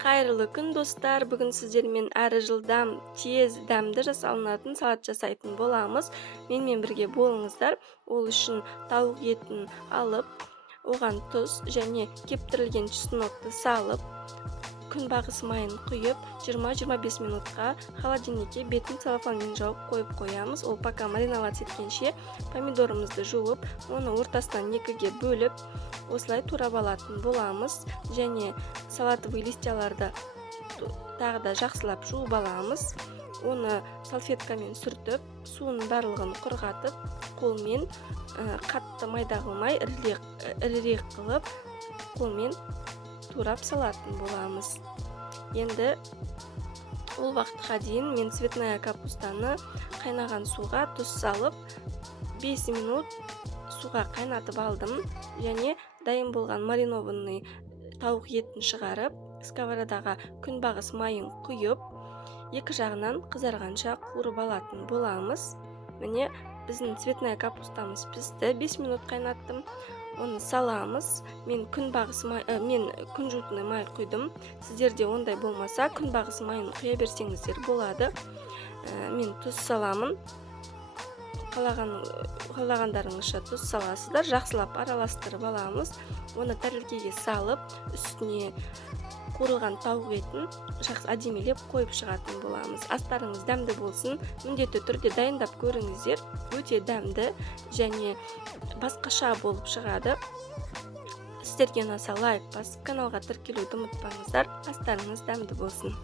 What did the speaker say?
Қайырлы күн достар, бүгін сіздермен әрі жылдам, тез, дәмді жасалынатын салат жасайтын боламыз. Менімен бірге болыңыздар. Ол үшін тауық етін алып, оған тұз және кептірілген чеснокты салып, күнбағыс майын құйып, 20-25 минутқа холодильникке бетін целлофанмен жауып қойып қоямыз. Ол пока мариновать еткенше помидорымызды жуып, оны ортасынан екіге бөліп, осылай турап алатын боламыз. Және салатовый листьяларды тағы да жақсылап жуып аламыз. Оны салфеткамен сүртіп, суының барлығын құрғатып, қолмен қатты майда қылмай, ірірек қылып, қолмен турап салатын боламыз. Енді ол уақытқа дейін мен цветная капустаны қайнаған суға тұз салып, 5 минут суға қайнатып алдым. Және дайын болған маринованный тауық етін шығарып, сковородаға күнбағыс майын құйып, екі жағынан қызарғанша қуырып алатын боламыз. Міне біздің цветная капустамыз пісті. 5 минут қайнаттым. Оны саламыз. Мен күнжутный май құйдым. Сіздерде ондай болмаса, күнбағыс майын құя берсеңіздер болады. Мен тұз саламын. Қалағандарыңызша тұз саласыздар. Жақсылап араластырып аламыз. Оны тәрелкеге салып, үстіне қуырылған тауық етін әдемелеп қойып шығатын боламыз. Астарыңыз дәмді болсын, міндетті түрде дайындап көріңіздер. Өте дәмді және басқаша болып шығады. Сіздерге ұнаса лайк басып, каналға тіркелуді ұмытпаңыздар. Астарыңыз дәмді болсын.